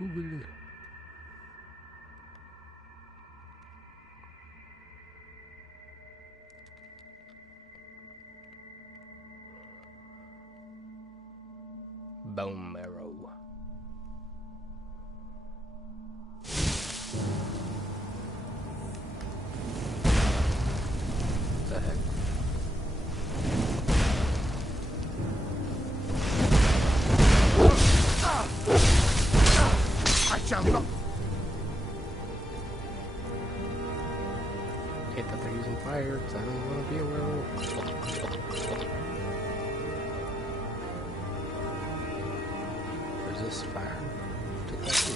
Google. Bone marrow. What the heck? I shall not. Hate that they're using fire because I don't want to be a werewolf. Resist fire. Take that too.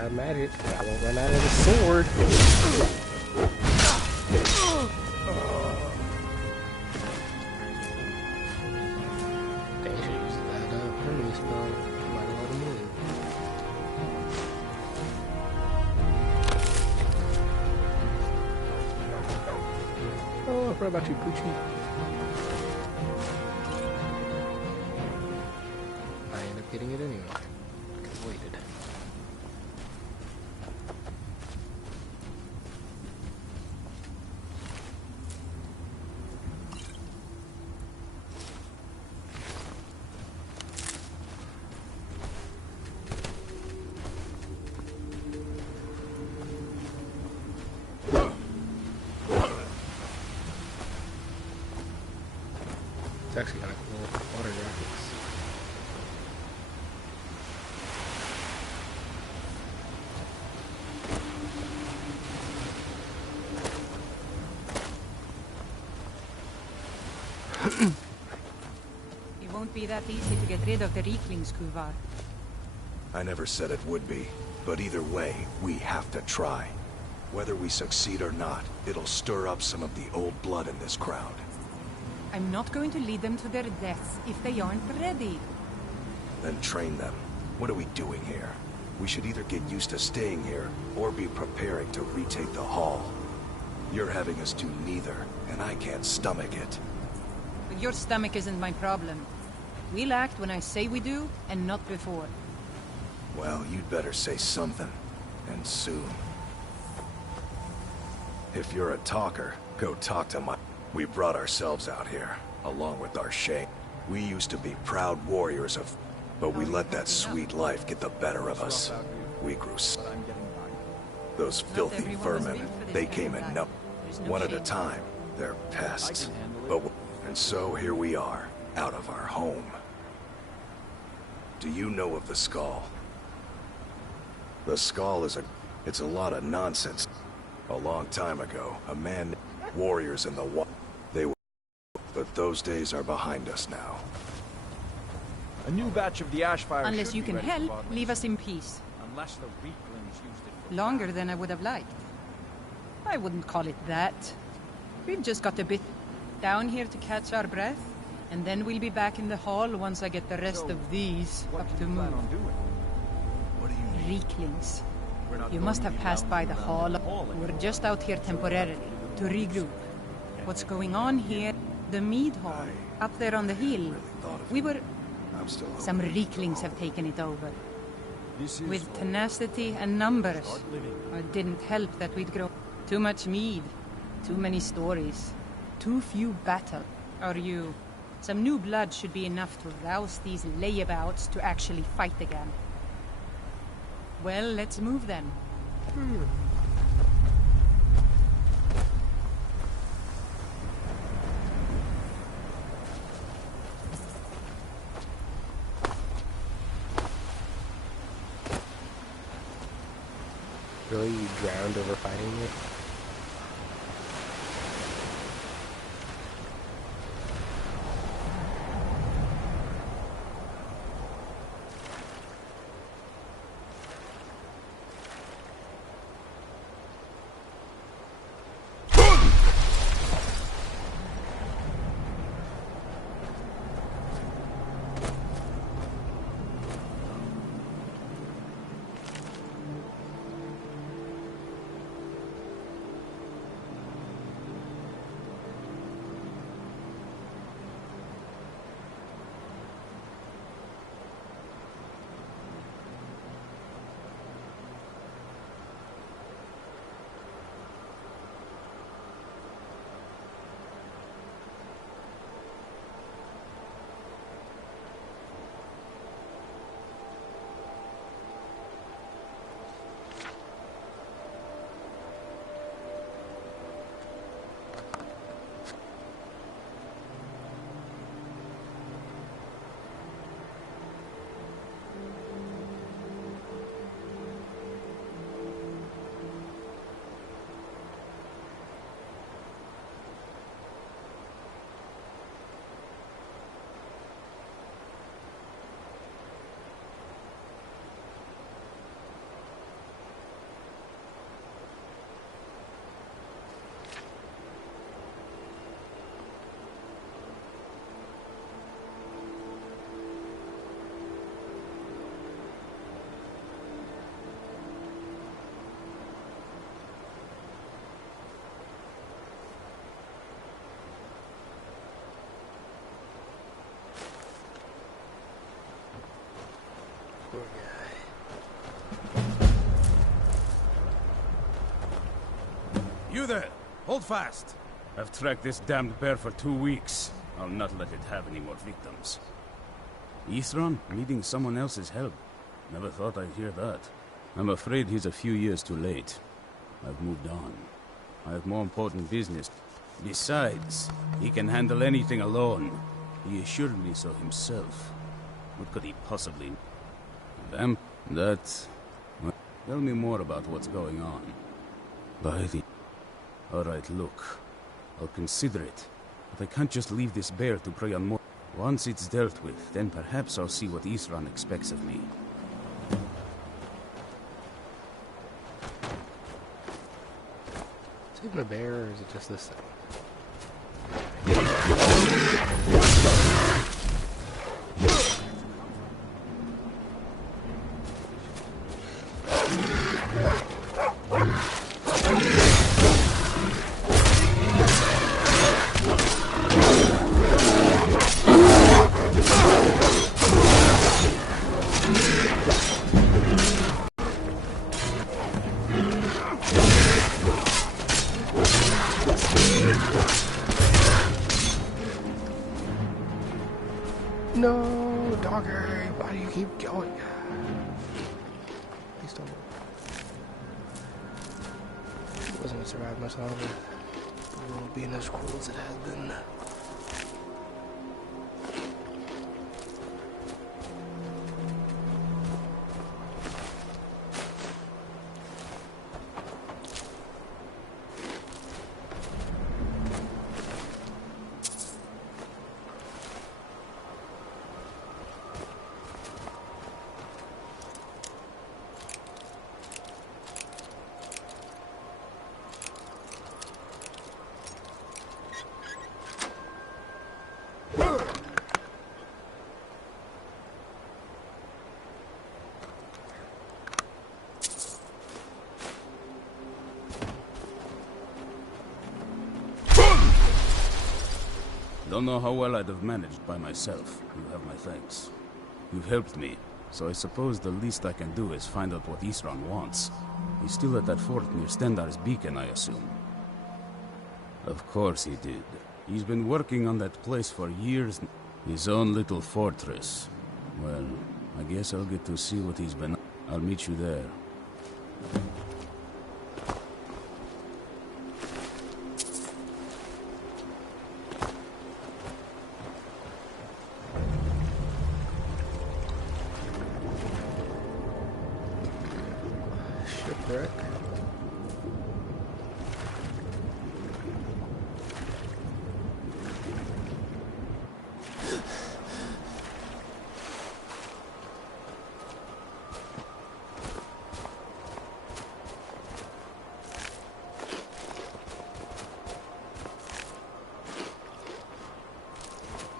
I'm at it. I won't run out of the sword. Dang, I should use that permanent spell. Might have let him in. Oh, I forgot about you, Poochie. I ended up getting it anyway. I could have waited. It's actually kind of cool. Water graphics. It won't be that easy to get rid of the Rieklings, Kuvar. I never said it would be, but either way, we have to try. Whether we succeed or not, it'll stir up some of the old blood in this crowd. I'm not going to lead them to their deaths if they aren't ready. Then train them. What are we doing here? We should either get used to staying here, or be preparing to retake the hall. You're having us do neither, and I can't stomach it. But your stomach isn't my problem. We'll act when I say we do, and not before. Well, you'd better say something, and soon. If you're a talker, go talk to my... We brought ourselves out here, along with our shame. We used to be proud warriors of... But we let that sweet life get the better of us. We grew... Those filthy vermin, they came in one at a time. They're pests. But... And so here we are, out of our home. Do you know of the Skull? The Skull is it's a lot of nonsense. A long time ago, a man... Warriors in the they were... But those days are behind us now. A new batch of the Ashfire. Unless you can help, leave us in peace. Unless the Rieklings used it for Longer than I would have liked. I wouldn't call it that. We've just got a bit down here to catch our breath, and then we'll be back in the hall once I get the rest of these up to move. What do you mean? Rieklings. You must have passed by the hall. We're just out here temporarily, to regroup. What's going on here? The mead hall, up there on the hill. We were... Some Rieklings have taken it over. With tenacity and numbers. It didn't help that we'd grow too much mead, too many stories, too few battles. Or you... Some new blood should be enough to rouse these layabouts to actually fight again. Well, let's move then. Really? You drowned over fighting it? Poor guy. You there! Hold fast! I've tracked this damned bear for 2 weeks. I'll not let it have any more victims. Ithron needing someone else's help. Never thought I'd hear that. I'm afraid he's a few years too late. I've moved on. I have more important business. Besides, he can handle anything alone. He assured me so himself. What could he possibly... Vamp? That... Tell me more about what's going on. By the... Alright, look. I'll consider it. But I can't just leave this bear to prey on more... Once it's dealt with, then perhaps I'll see what Ithran expects of me. Is it even a bear, or is it just this thing? No, dogger, why do you keep going? Please don't. It wasn't gonna survive much longer. The world being as cruel as it has been. Don't know how well I'd have managed by myself. You have my thanks. You've helped me, so I suppose the least I can do is find out what Ithran wants. He's still at that fort near Stendar's beacon, I assume. Of course he did. He's been working on that place for years. His own little fortress. Well, I guess I'll get to see what he's been... I'll meet you there. Shipwreck.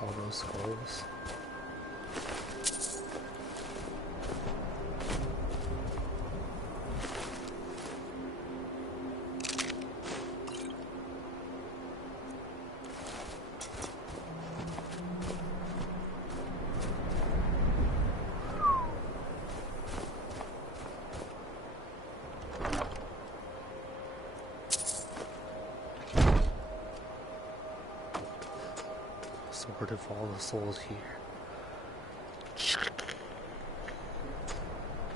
All those skulls. Sword of all the souls here.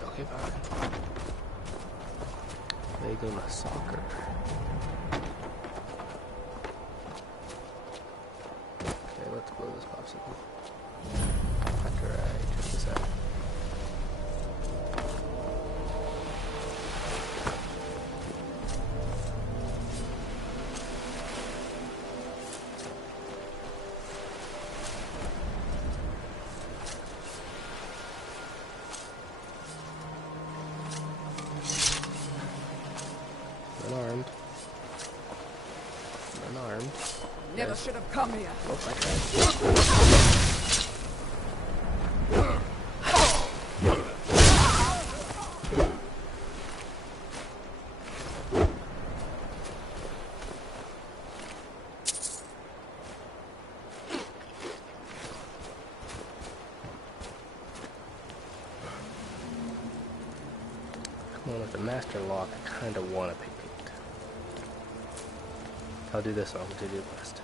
Okay, fine. Lego to soccer. Okay, let's blow this popsicle. Alright, just a sec. Unarmed. Unarmed. Never should have come here. Oh, my God. Well, with the master lock, I kind of want to pick it. I'll do this on the to-do list.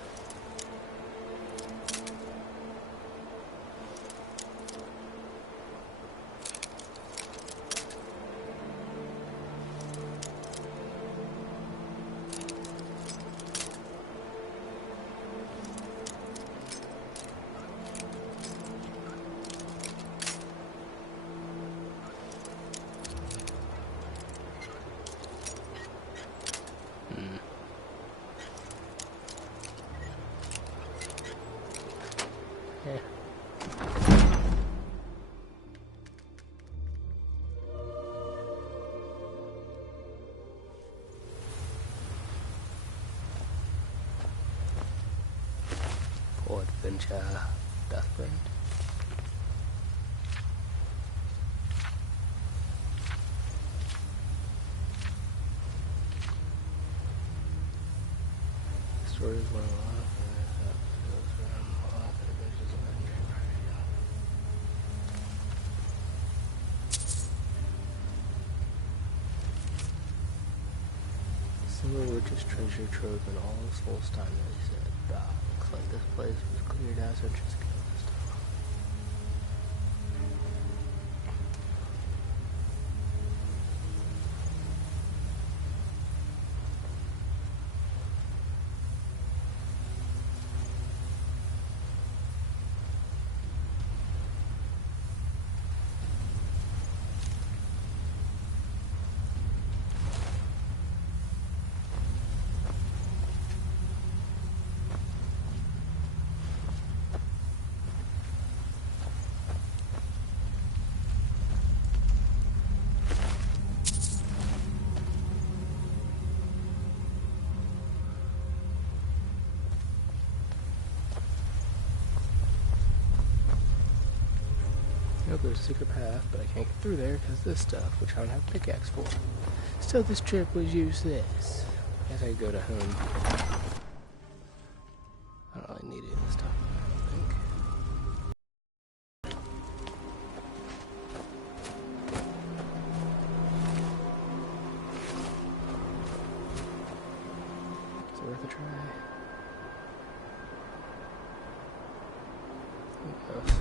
Adventure Deathbrand. Story is one of the Single richest treasure trove in all of Solstheim, they said. Looks like this place was cleared out centuries ago. Nope, there's a secret path, but I can't get through there because this stuff, which I don't have a pickaxe for. So this trip was use this. I guess I could go to home. I don't really need any of this stuff, I think. Is it worth a try? Who knows?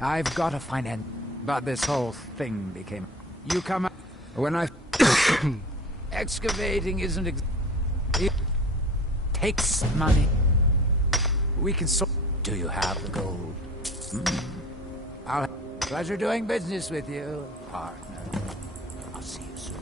I've got to find out. But this whole thing became... You come up... When I... Excavating isn't... It takes money. We can sort... Do you have the gold? I'll have pleasure doing business with you, partner. I'll see you soon.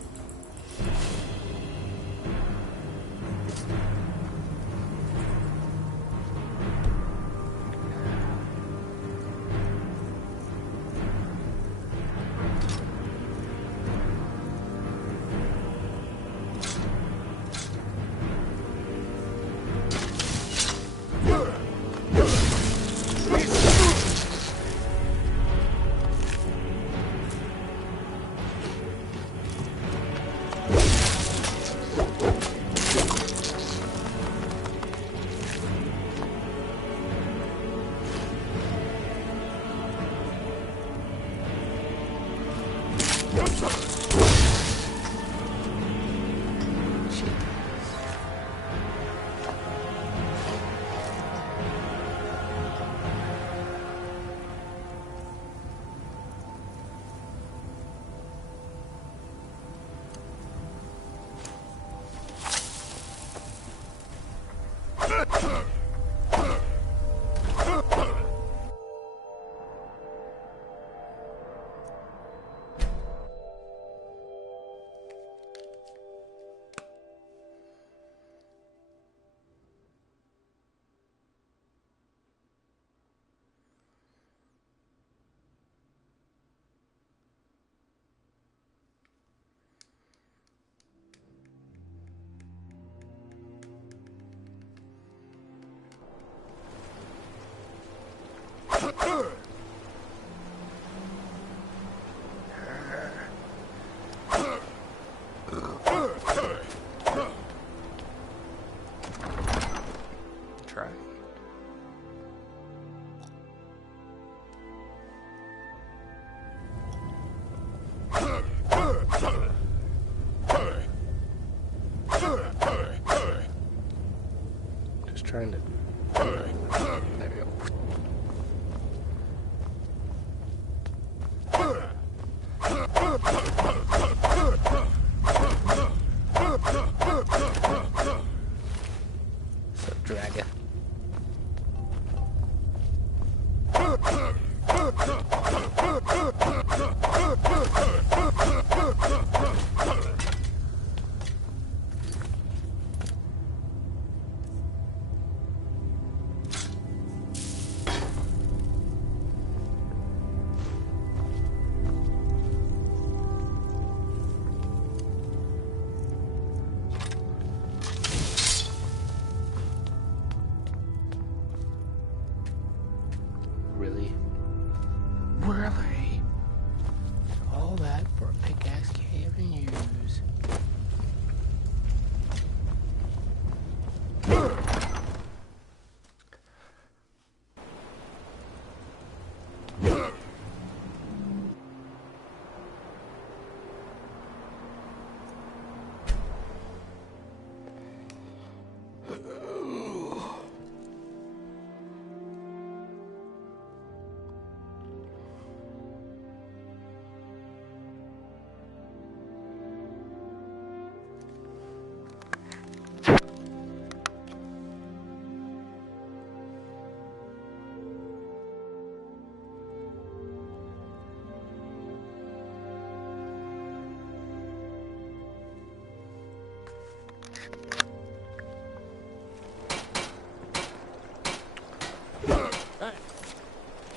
Try. Just trying to... There we go. So, dragon. Really? Really? All that for a pickaxe can't even use.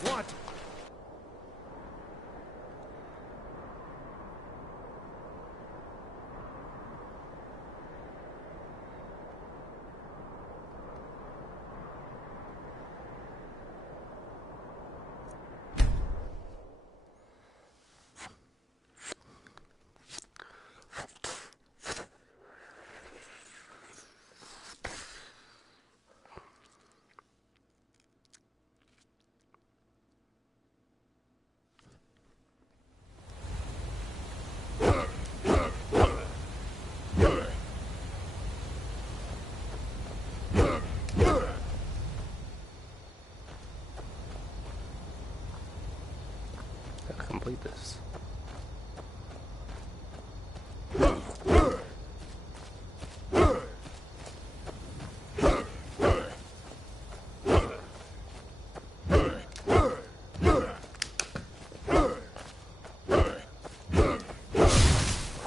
What? complete this.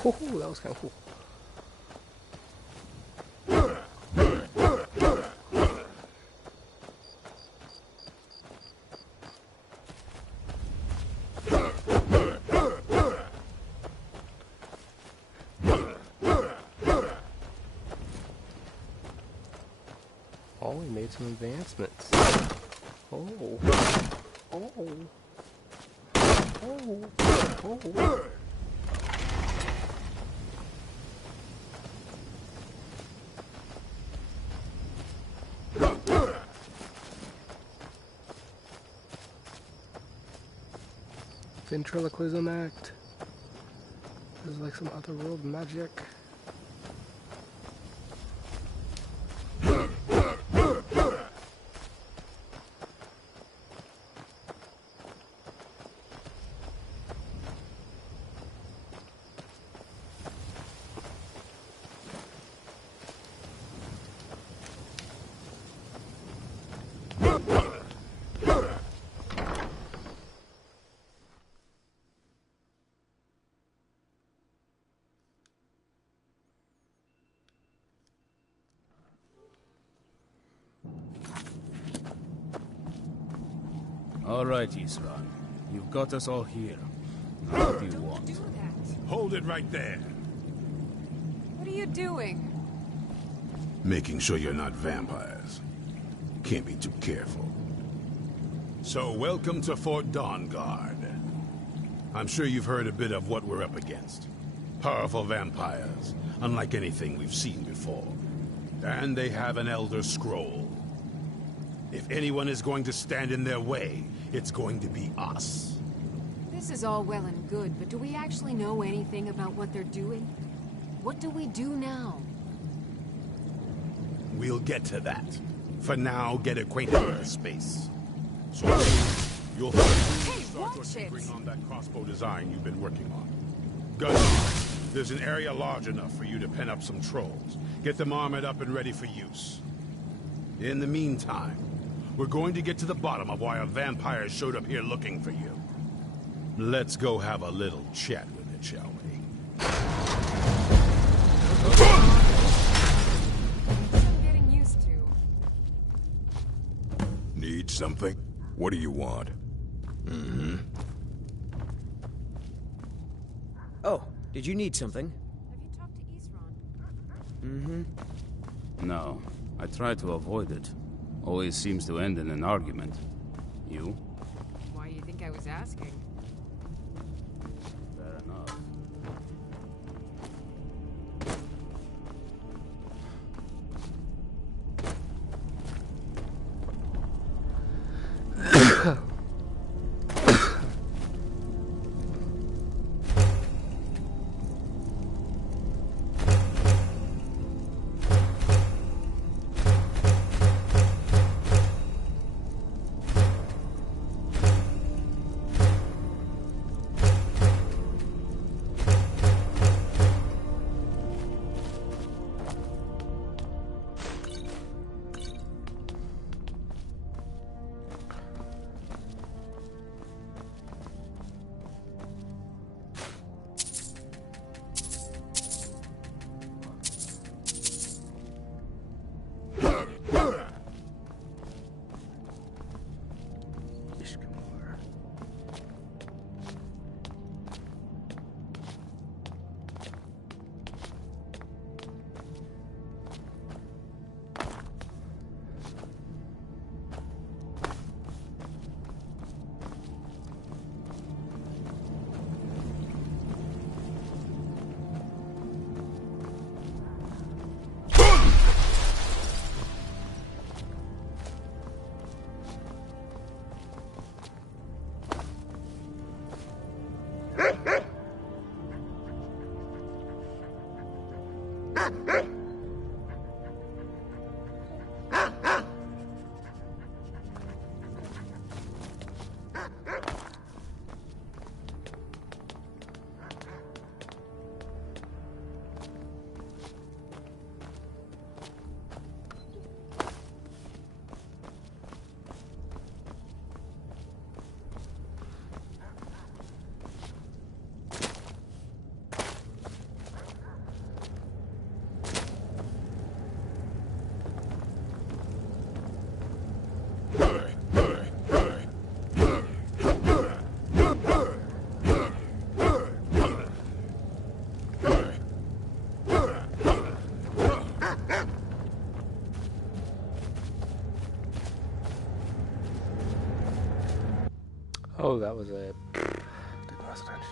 Woohoo, that was kind of cool. Oh, we made some advancements. Oh. Oh. Oh. Oh. Ventriloquism act. This is like some otherworld magic. All right, Isran. You've got us all here. Now, what do you want? Do that. Hold it right there. What are you doing? Making sure you're not vampires. Can't be too careful. So, welcome to Fort Dawnguard. I'm sure you've heard a bit of what we're up against. Powerful vampires, unlike anything we've seen before. And they have an Elder Scroll. If anyone is going to stand in their way, it's going to be us. This is all well and good, but do we actually know anything about what they're doing? What do we do now? We'll get to that. For now, get acquainted with the space. So, you'll Hey, start watch your it! tinkering on that crossbow design you've been working on. Good. There's an area large enough for you to pen up some trolls. Get them armored up and ready for use. In the meantime, we're going to get to the bottom of why a vampire showed up here looking for you. Let's go have a little chat with it, shall we? I'm getting used to. Need something? What do you want? Mm-hmm. Oh, did you need something? Have you talked to Isran? Mm-hmm. No, I try to avoid it. Always seems to end in an argument. You? Why do you think I was asking? Fair enough. Oh, that was it. Didn't last attention.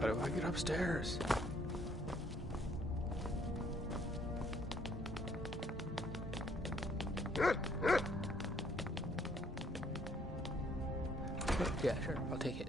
How do I get upstairs? Yeah, sure, I'll take it.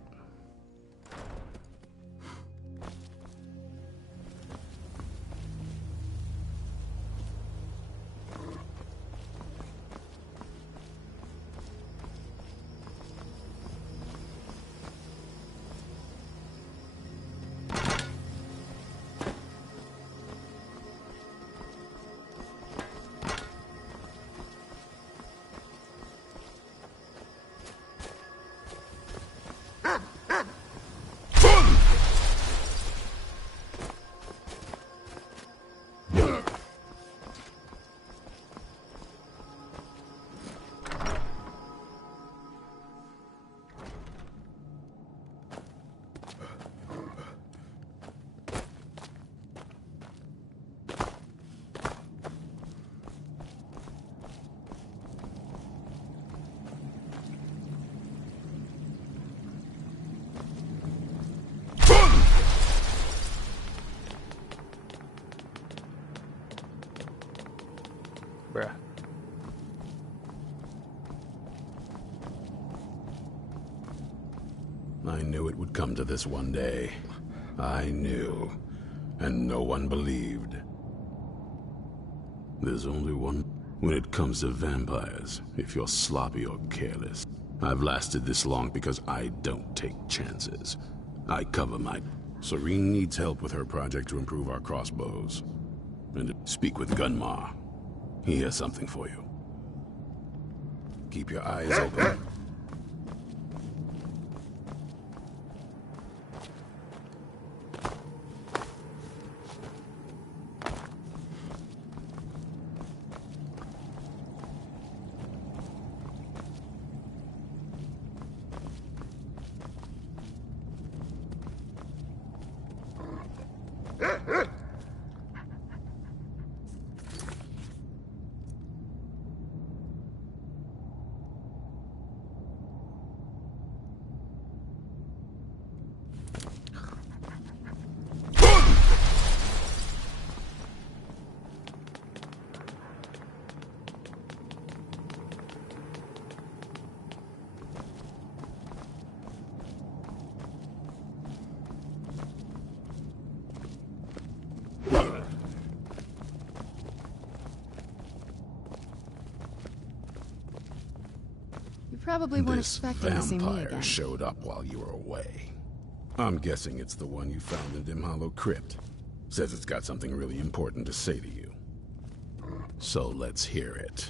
Bruh. I knew it would come to this one day. I knew. And no one believed. There's only one. When it comes to vampires, if you're sloppy or careless. I've lasted this long because I don't take chances. I cover my... Serene needs help with her project to improve our crossbows. And speak with Gunmar. He has something for you. Keep your eyes open. Probably weren't expecting to see me Vampire again. showed up while you were away. I'm guessing it's the one you found in Dim Hollow Crypt. Says it's got something really important to say to you. So let's hear it.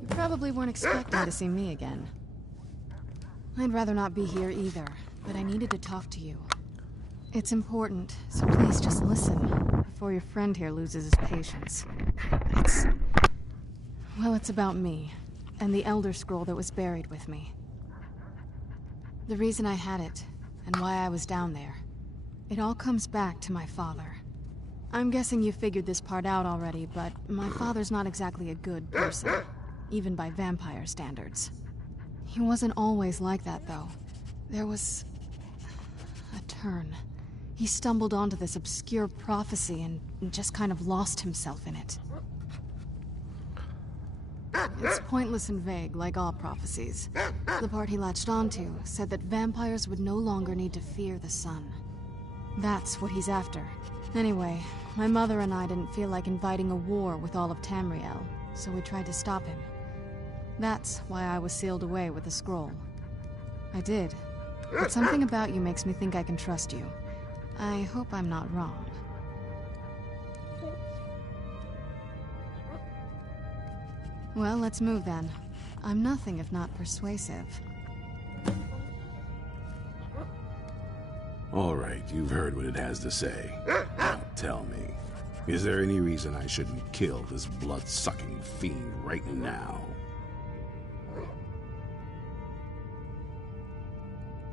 You probably weren't expecting to see me again. I'd rather not be here either, but I needed to talk to you. It's important, so please just listen before your friend here loses his patience. It's about me. And the Elder Scroll that was buried with me. The reason I had it, and why I was down there. It all comes back to my father. I'm guessing you figured this part out already, but my father's not exactly a good person, even by vampire standards. He wasn't always like that, though. There was... a turn. He stumbled onto this obscure prophecy and just kind of lost himself in it. It's pointless and vague, like all prophecies. The part he latched onto said that vampires would no longer need to fear the sun. That's what he's after. Anyway, my mother and I didn't feel like inviting a war with all of Tamriel, so we tried to stop him. That's why I was sealed away with the scroll. I did. But something about you makes me think I can trust you. I hope I'm not wrong. Well, let's move then. I'm nothing if not persuasive. All right, you've heard what it has to say. Now tell me, is there any reason I shouldn't kill this blood-sucking fiend right now?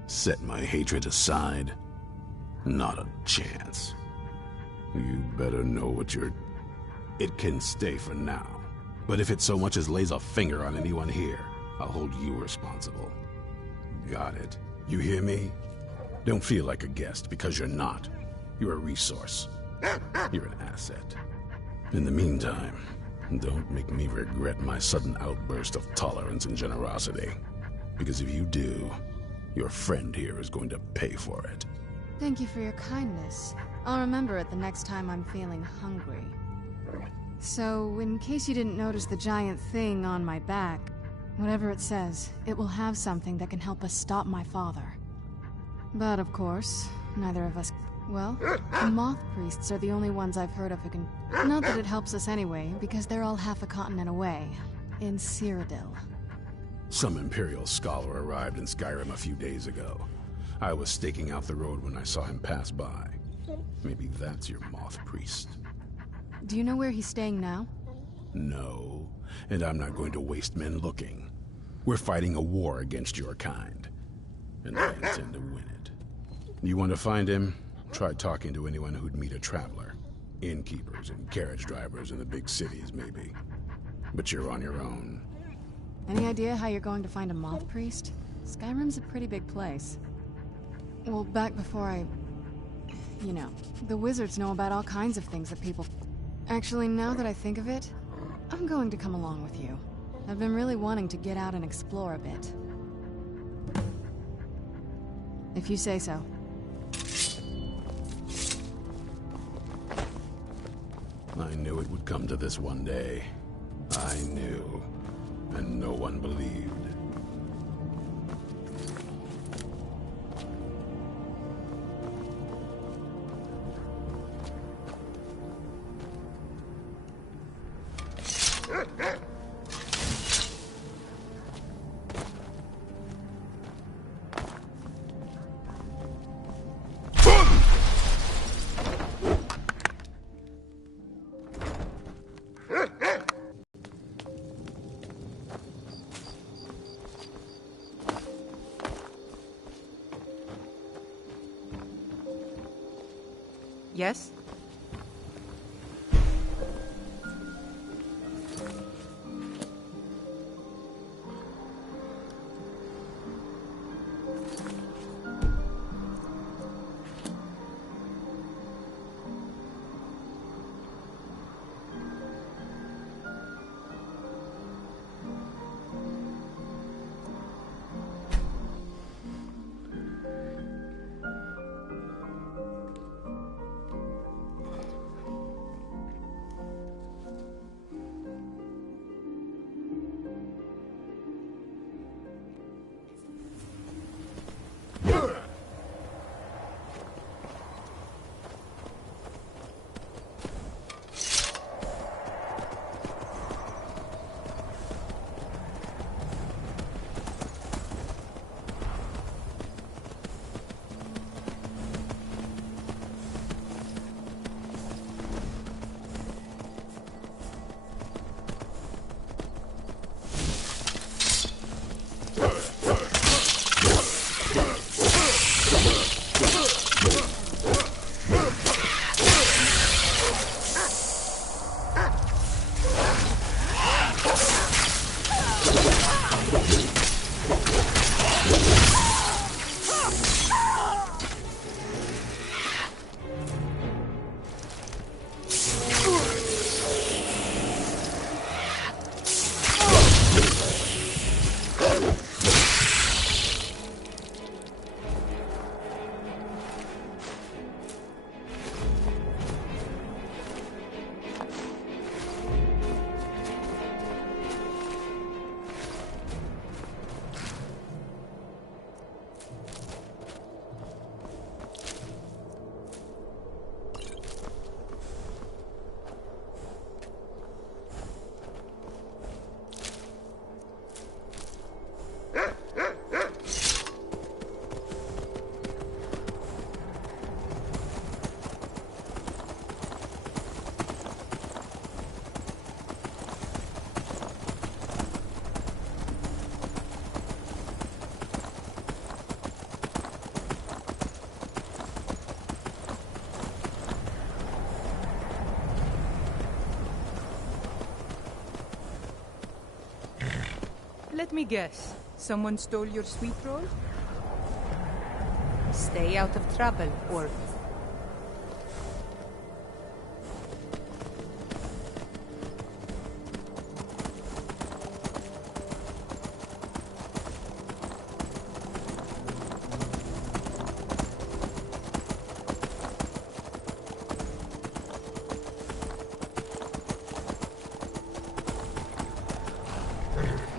Set my hatred aside? Not a chance. You better know what you're... It can stay for now. But if it so much as lays a finger on anyone here, I'll hold you responsible. Got it. You hear me? Don't feel like a guest, because you're not. You're a resource. You're an asset. In the meantime, don't make me regret my sudden outburst of tolerance and generosity. Because if you do, your friend here is going to pay for it. Thank you for your kindness. I'll remember it the next time I'm feeling hungry. So, in case you didn't notice the giant thing on my back, whatever it says, it will have something that can help us stop my father. But of course, neither of us... Well, the moth priests are the only ones I've heard of who can... Not that it helps us anyway, because they're all half a continent away. In Cyrodiil. Some Imperial scholar arrived in Skyrim a few days ago. I was staking out the road when I saw him pass by. Maybe that's your moth priest. Do you know where he's staying now? No, and I'm not going to waste men looking. We're fighting a war against your kind, and I intend to win it. You want to find him? Try talking to anyone who'd meet a traveler. Innkeepers and carriage drivers in the big cities, maybe. But you're on your own. Any idea how you're going to find a moth priest? Skyrim's a pretty big place. Well, back before I... You know, the wizards know about all kinds of things that people... Actually, now that I think of it, I'm going to come along with you. I've been really wanting to get out and explore a bit. If you say so. I knew it would come to this one day. I knew. And no one believed. Yes? Let me guess. Someone stole your sweet roll? Stay out of trouble, or...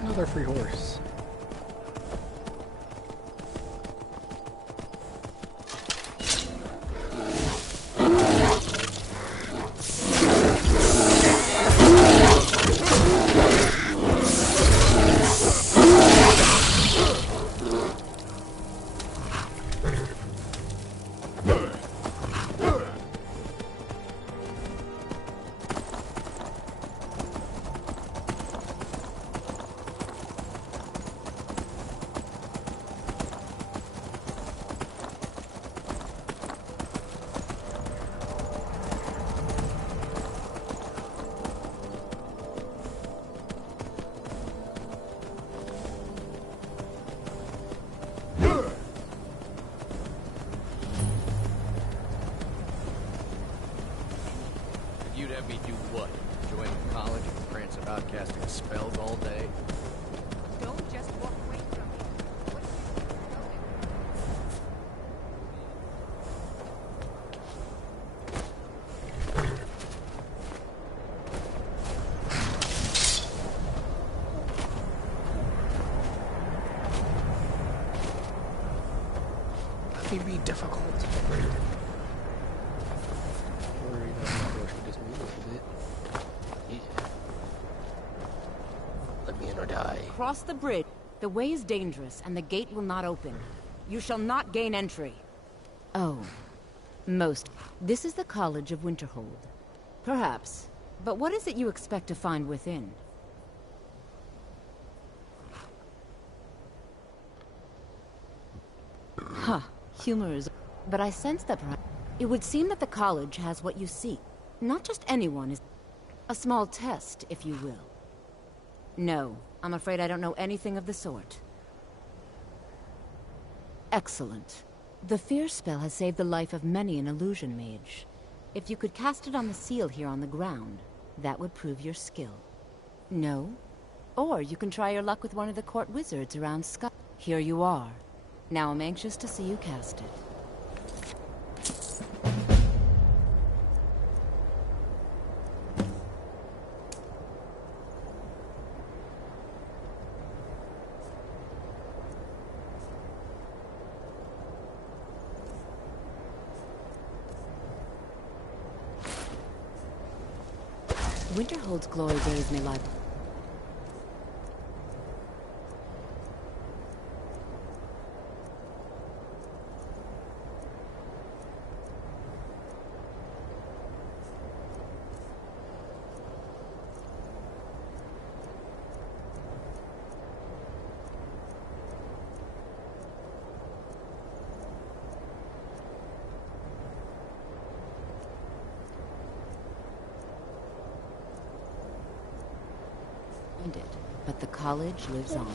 Another free horse. You'd have me do what? Join the college and prance about casting spells all day? Don't just walk away from me. What Let me be difficult. Let me in or die. Cross the bridge. The way is dangerous, and the gate will not open. You shall not gain entry. Oh. Most. This is the College of Winterhold. Perhaps. But what is it you expect to find within? Huh. Humor is... But I sense that perhaps... It would seem that the college has what you seek. Not just anyone is... A small test, if you will. No, I'm afraid I don't know anything of the sort. Excellent. The fear spell has saved the life of many an illusion mage. If you could cast it on the seal here on the ground, that would prove your skill. No? Or you can try your luck with one of the court wizards around Skyrim. Here you are. Now I'm anxious to see you cast it. Winterhold's glory days may lie. But the college lives on.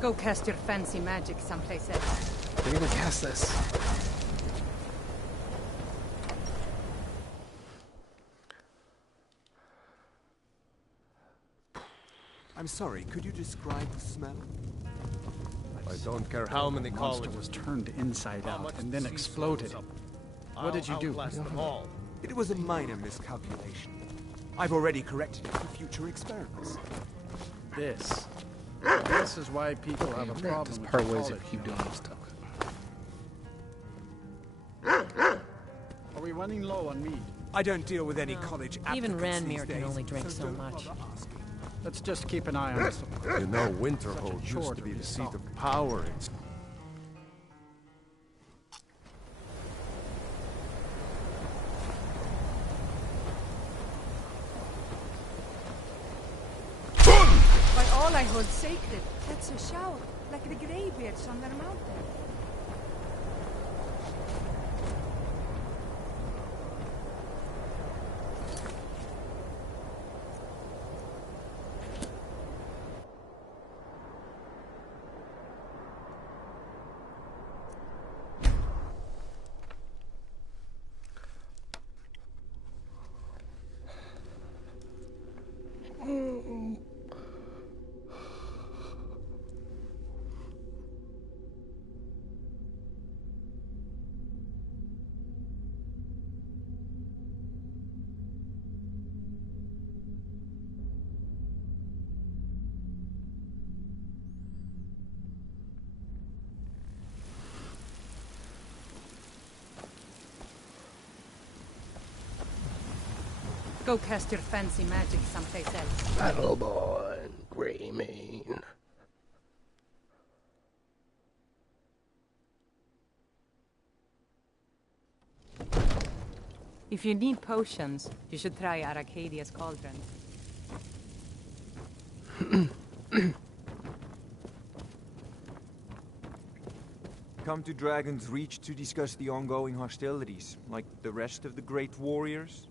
Go cast your fancy magic someplace else. We're gonna cast this. I'm sorry, could you describe the smell? I don't care how many colleges was turned inside out and then exploded. What did you do? It was a minor miscalculation. I've already corrected it for future experiments. This is why people have a problem Just with part the ways if college. you keep doing this stuff. Are we running low on mead? I don't deal with any college applicants Even Ranmir these can days, only drink so don't much. bother asking. Let's just keep an eye on this. You know, Winterhold Such a chore used to be to the seat resolve. of power. By all I hold sacred, that's a shower, like the greybeards on their mountain. Go cast your fancy magic someplace else. Battleborn, Greymane. If you need potions, you should try Arcadia's cauldron. Come to Dragon's Reach to discuss the ongoing hostilities, like the rest of the great warriors?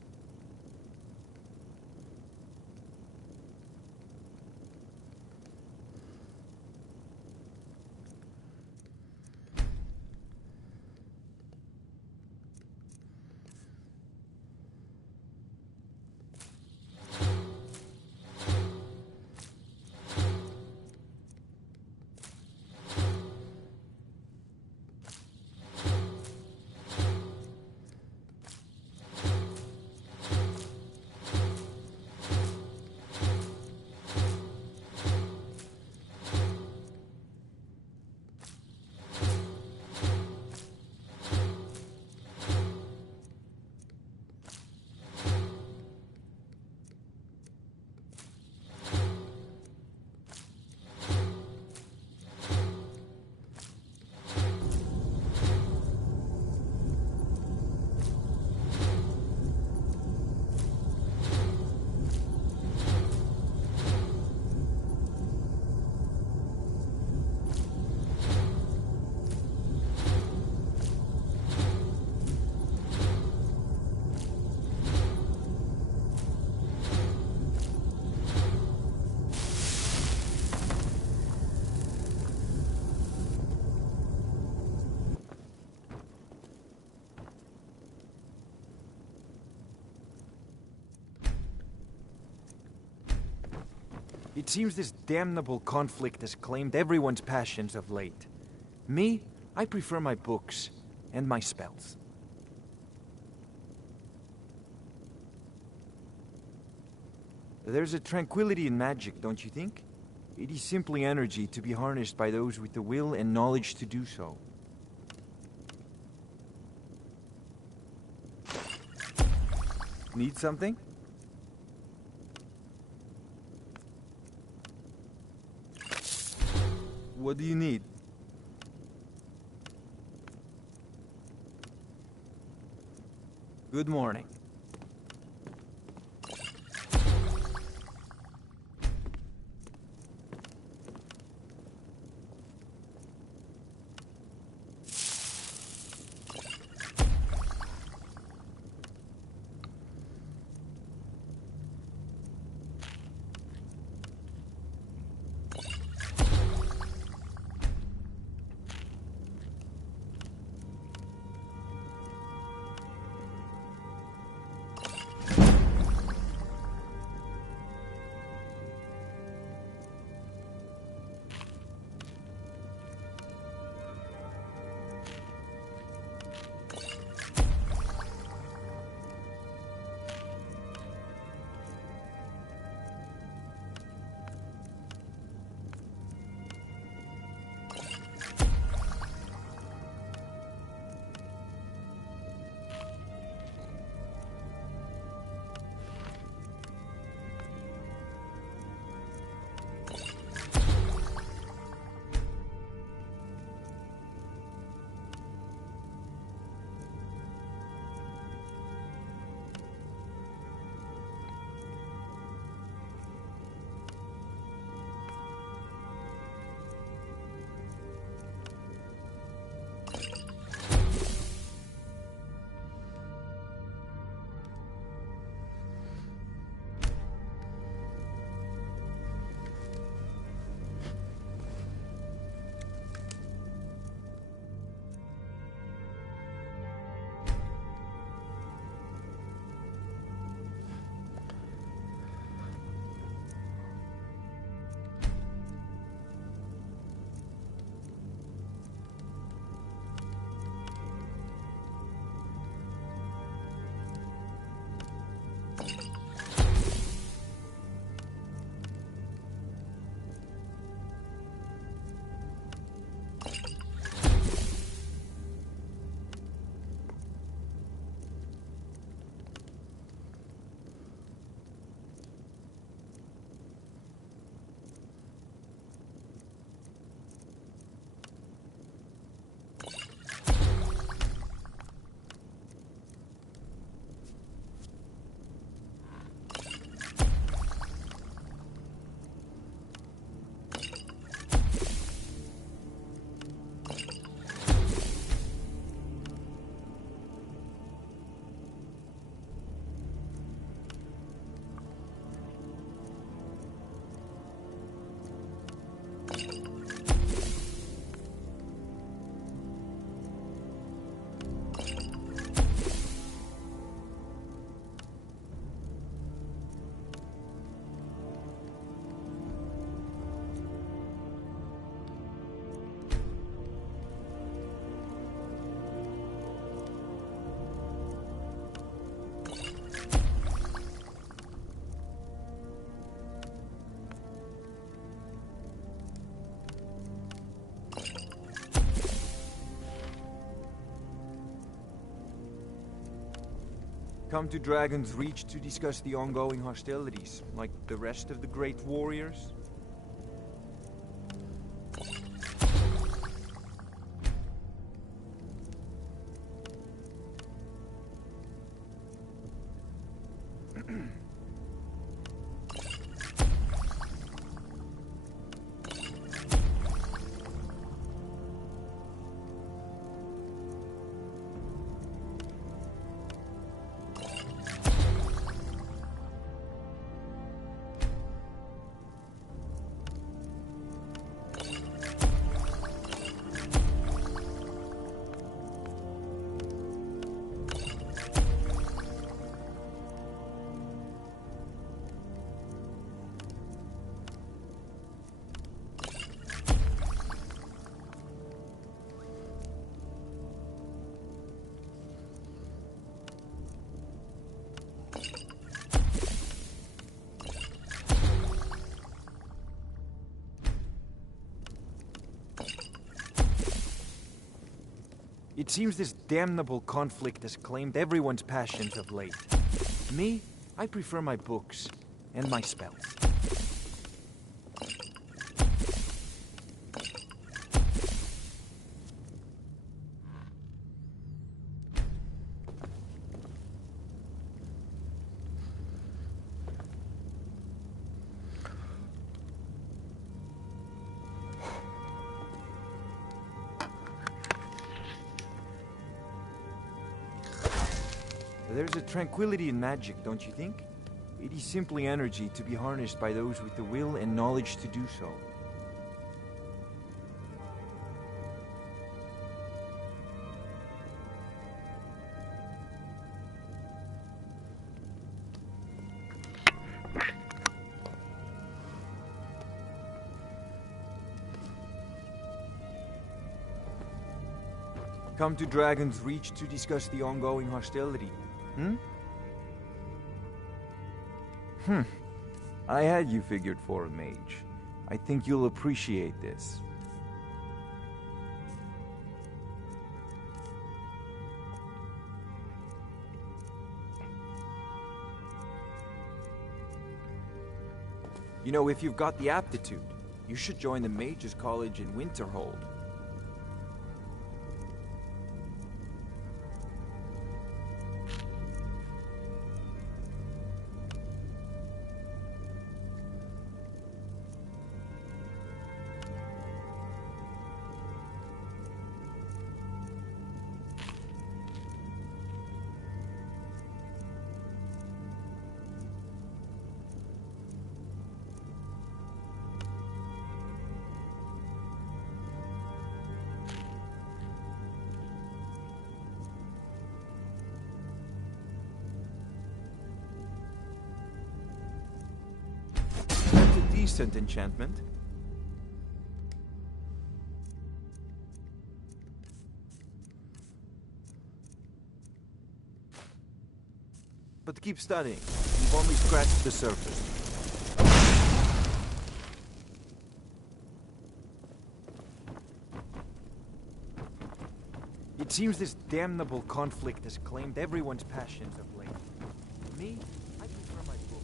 It seems this damnable conflict has claimed everyone's passions of late. Me, I prefer my books and my spells. There's a tranquility in magic, don't you think? It is simply energy to be harnessed by those with the will and knowledge to do so. Need something? What do you need? Good morning. Come to Dragon's Reach to discuss the ongoing hostilities, like the rest of the great warriors? It seems this damnable conflict has claimed everyone's passions of late. Me, I prefer my books and my spells. There's a tranquility in magic, don't you think? It is simply energy to be harnessed by those with the will and knowledge to do so. Come to Dragon's Reach to discuss the ongoing hostility. I had you figured for a mage. I think you'll appreciate this. You know, if you've got the aptitude, you should join the Mages College in Winterhold. Decent enchantment. But keep studying. You've only scratched the surface. It seems this damnable conflict has claimed everyone's passions of late. Me? I prefer my books.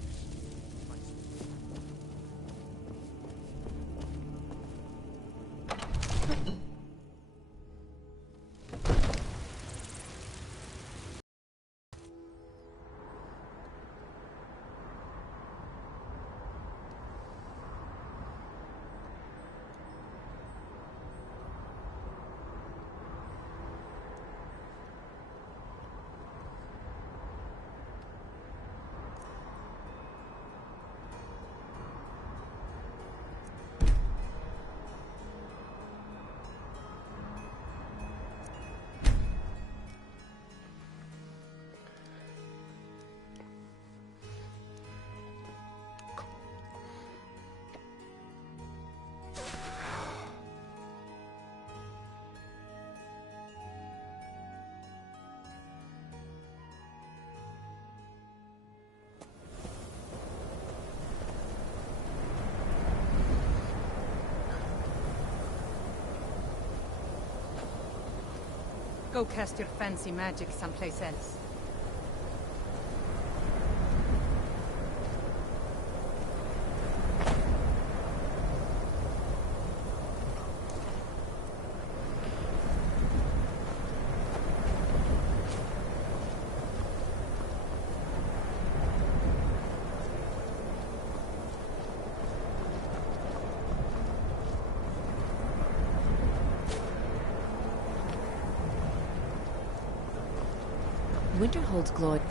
Go cast your fancy magic someplace else. winter holds glory.